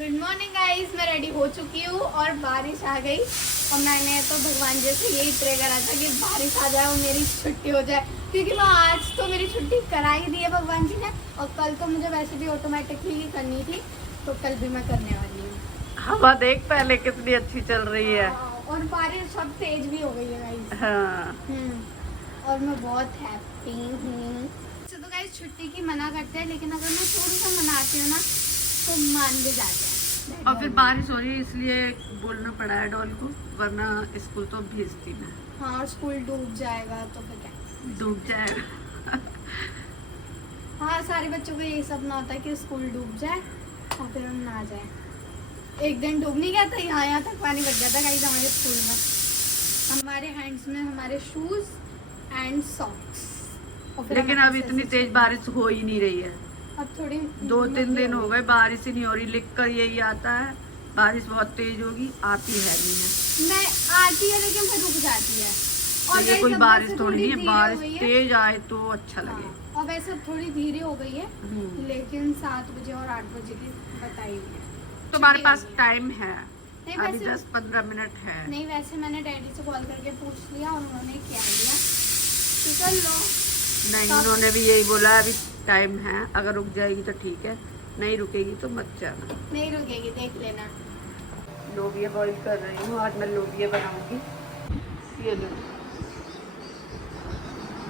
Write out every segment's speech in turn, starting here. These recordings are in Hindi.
गुड मॉर्निंग गाइस, मैं रेडी हो चुकी हूँ और बारिश आ गई और मैंने तो भगवान जी से यही प्रे करा था कि बारिश आ जाए और मेरी छुट्टी हो जाए, क्योंकि मैं आज तो मेरी छुट्टी करा ही दी है भगवान जी ने। और कल तो मुझे वैसे भी ऑटोमेटिकली करनी थी, तो कल भी मैं करने वाली हूँ। हवा देख पहले कितनी अच्छी चल रही है। और बारिश सब तेज भी हो गई है गाइस। हाँ। और मैं बहुत हैप्पी हूँ। तो गाइस छुट्टी की मना करते हैं, लेकिन अगर मैं थोड़ी सा मनाती हूँ ना तो मान भी जाते हैं। और फिर बारिश हो रही है इसलिए बोलना पड़ा है डॉल को, वरना स्कूल तो भेजती मैं। हाँ, और स्कूल डूब जाएगा तो फिर क्या, डूब जाएगा। हाँ, सारे बच्चों को यही सपना होता है कि स्कूल डूब जाए और फिर हम ना जाए। एक दिन डूब नहीं गया था, यहाँ तक पानी बच गया था गाइस हमारे स्कूल में। हमारे हैंड्स में हमारे शूज एंड सॉक्स। लेकिन अब इतनी तेज बारिश हो ही नहीं रही है। अब थोड़ी 2-3 दिन हो गए बारिश ही नहीं हो रही। लिख कर यही आता है बारिश बहुत तेज होगी, आती है नहीं है। मैं आती है लेकिन फिर रुक जाती है। तो और ये कोई बारिश थोड़ी नहीं है, बारिश है। तेज आए तो अच्छा लगे। हाँ, और वैसे थोड़ी धीरे हो गई है, लेकिन 7 बजे और 8 बजे की बताई हुई है। तुम्हारे पास टाइम है, नहीं, अभी वैसे 10-15 मिनट है। नहीं, वैसे मैंने डैडी से कॉल करके पूछ लिया और उन्होंने क्या दिया कि कर लो। नहीं, उन्होंने भी यही बोला अभी टाइम है, अगर रुक जाएगी तो ठीक है, नहीं रुकेगी तो मत जाना। नहीं रुकेगी, देख लेना। लोबिया बॉईल कर रही हूँ, आज मैं लोबिया बनाऊंगी। ये लो,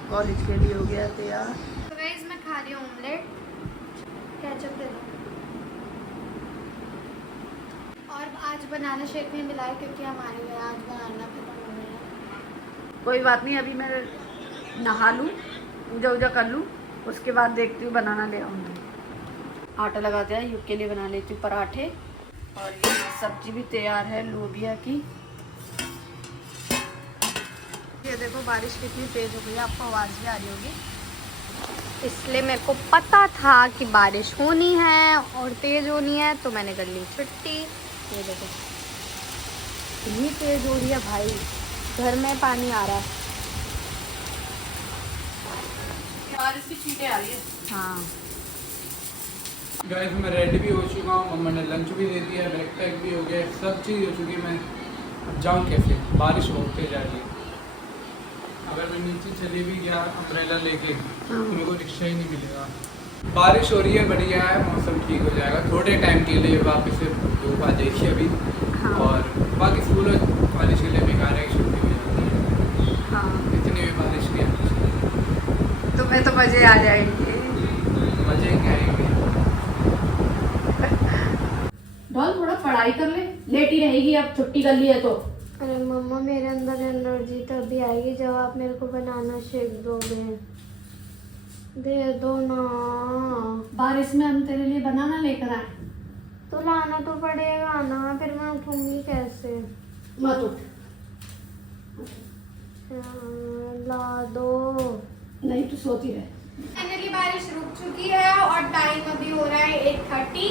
कॉलेज के लिए हो गया तैयार। तो गाइस मैं खा रही हूँ ऑमलेट, केचप दे दो। और आज बनाना शेक में मिलाया क्योंकि हमारे घर आज बनाना खत्म हो गया। कोई बात नहीं, अभी मैं नहा लूँ, पूजा वूजा कर लूँ, उसके बाद देखती हूँ बनाना ले आऊँगी। आटा लगा दिया, युग के लिए बना लेती हूँ पराठे। और ये सब्जी भी तैयार है लोबिया की। ये देखो बारिश कितनी तेज हो गई है, आपको आवाज़ भी आ रही होगी। इसलिए मेरे को पता था कि बारिश होनी है और तेज होनी है, तो मैंने कर ली छुट्टी। ये देखो इतनी तेज हो रही है भाई, घर में पानी आ रहा है। बारिश की छींटें आ रही है। हाँ गाइस मैं रेडी भी हो चुका हूँ, मम्मा ने लंच भी दे दिया, बैग पैक भी हो गया, सब चीज़ हो चुकी है। मैं अब जाऊँ कैसे, बारिश होते जा रही है। अगर मैं नीचे चले भी गया अम्ब्रेला लेके तो मेरे को रिक्शा ही नहीं मिलेगा। बारिश हो रही है, बढ़िया है, मौसम ठीक हो जाएगा थोड़े टाइम के लिए, वापस से धूप आ जाएगी अभी। और बाकी स्कूल और कॉलेज के लिए बेकार है, छुट्टी हो जाती है। हाँ, इतनी भी बारिश नहीं आती, तुम्हें तो मजे आ जाएंगे। मजे क्या आएंगे। डॉल थोड़ा पढ़ाई कर ले, लेटी रहेगी, अब छुट्टी कर ली है तो। अरे मम्मा, मेरे अंदर एनर्जी तभी आएगी जब आप मेरे को बनाना शेक दोगे। दे दो ना। बारिश में हम तेरे लिए बनाना लेकर आए। तो लाना तो पड़ेगा ना, फिर मैं उठूंगी कैसे? मत उठ। ला दो। नहीं तो सोती रहे। फाइनली बारिश रुक चुकी है और टाइम अभी हो रहा है 8:30।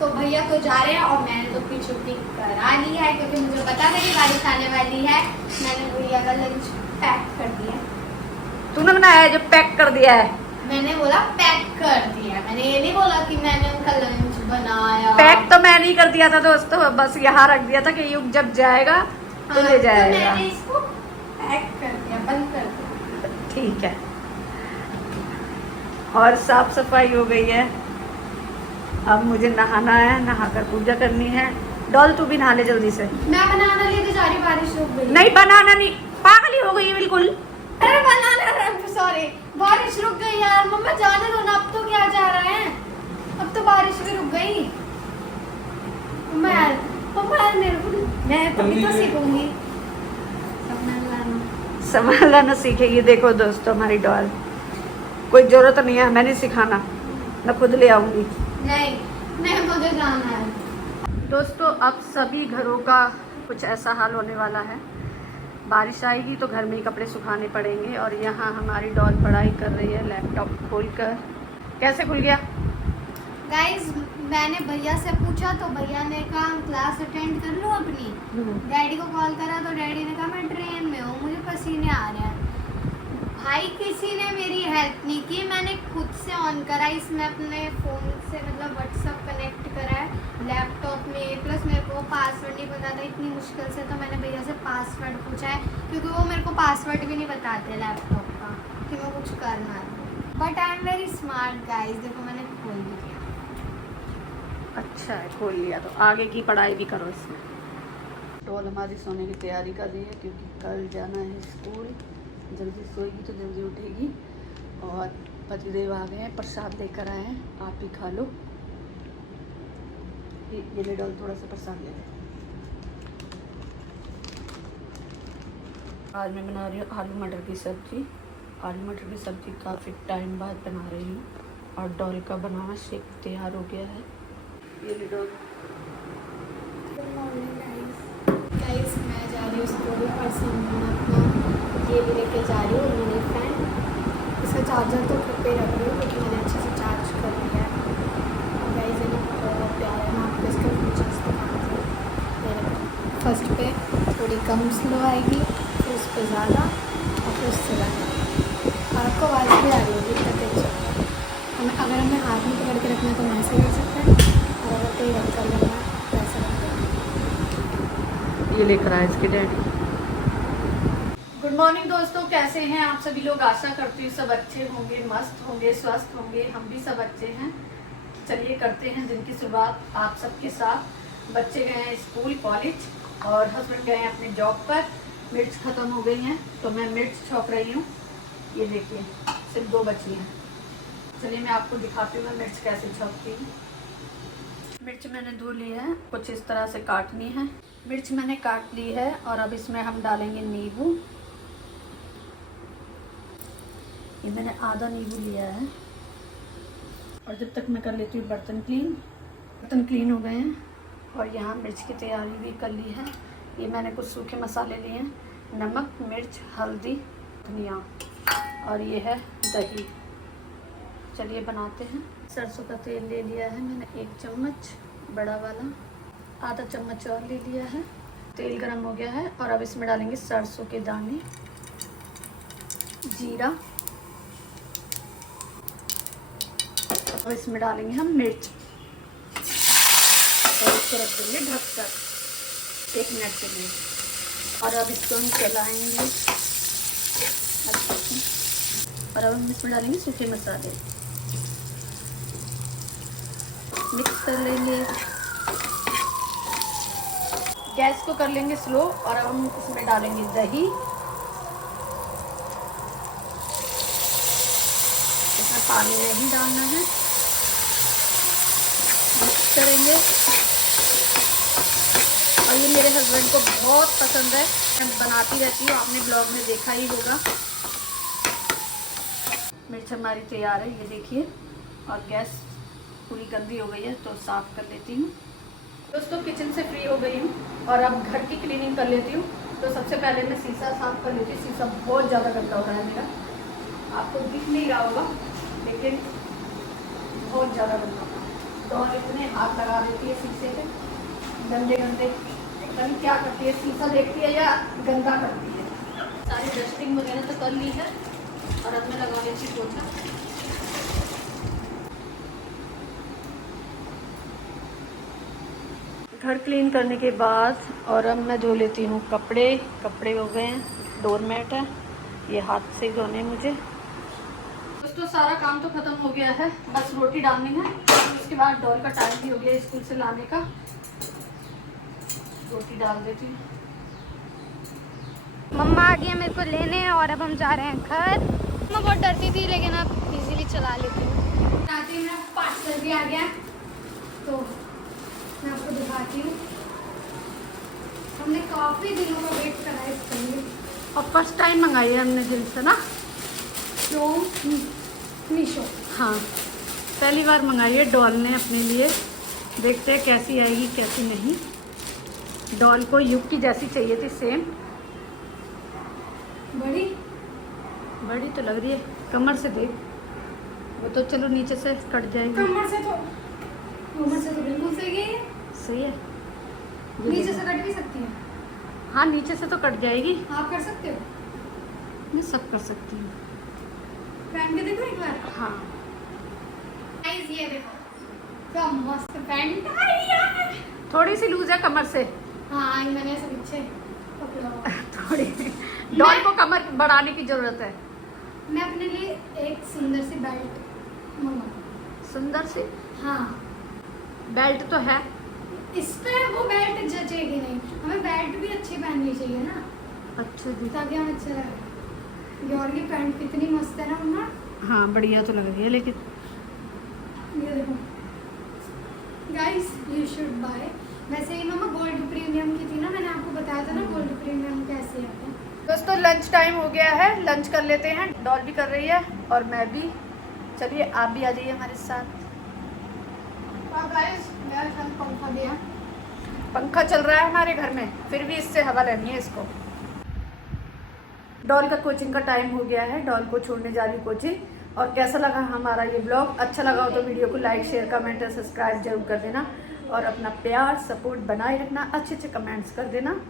तो भैया तो जा रहे हैं और मैंने तो अपनी छुट्टी करा ली है, क्योंकि मुझे पता था कि बारिश आने वाली है। मैंने भैया का लंच पैक कर दिया। तूने बनाया है जो पैक कर दिया है? मैंने बोला पैक कर दिया, मैंने ये नहीं बोला कि मैंने उनका लंच बनाया। पैक तो मैं नहीं कर दिया था दोस्तों, बस यहाँ रख दिया था कि युग जब जाएगा तो ले जाएगा। तो मैंने इसको पैक कर दिया, बंद कर दिया। ठीक है। और साफ सफाई हो गई है, अब मुझे नहाना है, नहाकर पूजा करनी है। डॉल तू भी नहा ले जल्दी से। मैं बनाना लेके जा रही, बारिश रुक गई। नहीं बनाना नहीं, पागल ही हो गई है बिल्कुल। अरे बनाना, सॉरी, बारिश रुक गई यार। मम्मा जाने दो ना, अब तो क्या जा रहा है, अब तो बारिश भी रुक गई। मम्मा मेरे को, मैं तभी तो सीखूंगी। संभालना सीखेगी। देखो दोस्तों, हमारी डॉल, कोई जरूरत नहीं है हमें नहीं सिखाना, मैं खुद ले आऊंगी। नहीं, मुझे जाना है। दोस्तों अब सभी घरों का कुछ ऐसा हाल होने वाला है। बारिश आएगी तो घर में ही कपड़े सुखाने पड़ेंगे। और यहाँ हमारी डॉल पढ़ाई कर रही है लैपटॉप खोलकर। कैसे खुल गया? गाइस मैंने भैया से पूछा तो भैया ने कहा क्लास अटेंड कर लो अपनी। डैडी को कॉल करा तो डैडी ने कहा मैं ट्रेन में हूँ, मुझे पसीने आ रहे हैं। भाई किसी ने मेरी हेल्प नहीं की, मैंने खुद से ऑन करा। इसमें अपने फ़ोन से मतलब व्हाट्सअप कनेक्ट करा है, लैपटॉप पासवर्ड नहीं पता था इतनी मुश्किल से, तो मैंने भैया से पासवर्ड पूछा है, क्योंकि वो मेरे को पासवर्ड भी नहीं बताते लैपटॉप का कि मैं कुछ करना है। But I am very smart guys. देखो मैंने खोल भी दिया। अच्छा है, खोल लिया तो आगे की पढ़ाई भी करो इसमें। डॉल हमारी सोने की तैयारी कर रही है, क्योंकि कल जाना है स्कूल। जल्दी सोएगी तो जल्दी उठेगी। और पतिदेव आ गए हैं, प्रसाद लेकर आए हैं, आप ही खा लो। ये ले डॉल, थोड़ा सा प्रसाद ले लो। आज मैं बना रही हूँ आलू मटर की सब्ज़ी। आलू मटर की सब्ज़ी काफ़ी टाइम बाद बना रही हूँ। और डॉल का बनाना शेक तैयार हो गया है। ये ले डॉल। गुड मॉर्निंग गाइस, मैं जा रही हूँ स्कूल और सामान अपना ये भी लेके जा रही हूँ, मनी फैन। इसका चार्जर तो घर पे रख रही हूँ, क्योंकि मैंने अच्छे से चार्ज कर लिया है। और गाइस ये ना बहुत प्यारा है, मैं आपको इसका फीचर्स दिखाती हूँ। फर्स्ट पे थोड़ी कम स्लो आएगी, फिर उस पर ज़्यादा, और फिर उससे ज़्यादा। आपको आवाज़ भी आ रही होगी इतना तेज चलता है। अगर हमें हाथ में पकड़ के रखना है तो मैं ऐसे कर सकते हैं, और अगर कोई रख कर लेना है तो ऐसा ये लेकर आए इसके डैडी। गुड मॉर्निंग दोस्तों, कैसे हैं आप सभी लोग? आशा करती हूँ सब अच्छे होंगे, मस्त होंगे, स्वस्थ होंगे। हम भी सब अच्छे हैं। चलिए करते हैं दिन की शुरुआत आप सबके साथ। बच्चे गए हैं स्कूल कॉलेज और हस्बैंड गए हैं अपने जॉब पर। मिर्च ख़त्म हो गई हैं तो मैं मिर्च छौंक रही हूँ। ये देखिए सिर्फ 2 बची हैं। चलिए मैं आपको दिखाती हूँ मैं मिर्च कैसे छौंकती हूँ। मिर्च मैंने धो ली है, कुछ इस तरह से काटनी है। मिर्च मैंने काट ली है और अब इसमें हम डालेंगे नींबू। ये मैंने आधा नींबू लिया है। और जब तक मैं कर लेती हूँ बर्तन क्लीन। बर्तन क्लीन हो गए हैं और यहाँ मिर्च की तैयारी भी कर ली है। ये मैंने कुछ सूखे मसाले लिए हैं, नमक, मिर्च, हल्दी, धनिया, और ये है दही। चलिए बनाते हैं। सरसों का तेल ले लिया है मैंने 1 चम्मच बड़ा वाला, आधा चम्मच और ले लिया है। तेल गरम हो गया है और अब इसमें डालेंगे सरसों के दाने, जीरा, और इसमें डालेंगे हम मिर्च और इसको रख देंगे ढककर 1 मिनट के लिए। और अब इसको हम चलाएंगे अच्छे से। और अब हम इसमें डालेंगे सूखे मसाले, मिक्स कर लेंगे। गैस को कर लेंगे स्लो। और अब हम इसमें डालेंगे दही। इसमें पानी नहीं डालना है। मिक्स करेंगे। और ये मेरे हस्बैंड को बहुत पसंद है, मैं बनाती रहती हूँ, आपने ब्लॉग में देखा ही होगा। मिर्च हमारी तैयार है, ये देखिए। और गैस पूरी गंदी हो गई है तो साफ़ कर लेती हूँ। दोस्तों किचन से फ्री हो गई हूँ और अब घर की क्लीनिंग कर लेती हूँ। तो सबसे पहले मैं शीशा साफ़ कर लेती हूँ। शीशा बहुत ज़्यादा गंदा हो रहा है मेरा, आपको दिख नहीं रहा होगा लेकिन बहुत ज़्यादा गंदा। तो इतने हाथ लगा देती है शीशे पे, गंदे गंदे, पता नहीं क्या करती है, शीशा देखती है या गंदा करती है। सारी डस्टिंग वगैरह तो कर ली है और अब मैं लगा लेती हूँ पोछा। घर क्लीन करने के बाद और अब मैं धो लेती हूँ कपड़े। कपड़े हो गए हैं, डोरमैट है, ये हाथ से धोने मुझे। दोस्तों सारा काम तो ख़त्म हो गया है, बस रोटी डालनी है। उसके बाद डॉल का टाइम भी हो गया स्कूल से लाने का। रोटी डाल देती हूँ। मम्मा आ गई है मेरे को लेने, और अब हम जा रहे हैं घर। मैं बहुत डरती थी लेकिन अब इजीली चला लेती हूँ। आती मेरा पार्सल भी आ गया तो मैं आपको दिखाती हूँ। हमने काफ़ी दिनों का वेट करा है इसके लिए, और फर्स्ट टाइम मंगाई है हमने दिल से ना, जो मीशो। हाँ पहली बार मंगाई है डॉल ने अपने लिए। देखते हैं कैसी आएगी कैसी नहीं। डॉल को युग की जैसी चाहिए थी, सेम। बड़ी बड़ी तो लग रही है, कमर से देख। वो तो चलो नीचे से कट जाएगी। कमर से तो बिल्कुल सही है। सही है, नीचे से कट भी सकती है। हाँ नीचे से तो कट जाएगी। आप कर सकते हो, मैं सब कर सकती हूँ। पहन के देखो एक बार। हाँ गाइस ये देखो क्या मस्त पैंट है यार। थोड़ी सी लूज है कमर से, हाँ आई मैंने ऐसे पीछे पकड़ा हुआ। थोड़ी डॉल को कमर बढ़ाने की जरूरत है। मैं अपने लिए एक सुंदर सी बेल्ट मंगा। सुंदर सी हाँ बेल्ट तो है। इस पे वो बेल्ट जचेगी नहीं, हमें बेल्ट भी अच्छी पहननी चाहिए ना, अच्छा जी। ताकि हम अच्छे लगे। योर की पैंट कितनी मस्त है ना मम्मा। हाँ बढ़िया तो लग रही है, लेकिन ये देखो गाइस यू शुड बाय। वैसे ही मम्मा गोल्ड प्रीमियम की थी ना, मैंने आपको बताया था ना गोल्ड प्रीमियम कैसे आता है। दोस्तों लंच टाइम हो गया है, लंच कर लेते हैं। डॉल भी कर रही है और मैं भी। चलिए आप भी आ जाइए हमारे साथ। गाइस मेरा घर पंखा दिया, पंखा चल रहा है हमारे घर में, फिर भी इससे हवा लेनी है इसको। डॉल का कोचिंग का टाइम हो गया है, डॉल को छोड़ने जा रही कोचिंग। और कैसा लगा हमारा ये ब्लॉग? अच्छा लगा हो तो वीडियो को लाइक शेयर कमेंट और सब्सक्राइब जरूर कर देना, और अपना प्यार सपोर्ट बनाए रखना, अच्छे अच्छे कमेंट्स कर देना।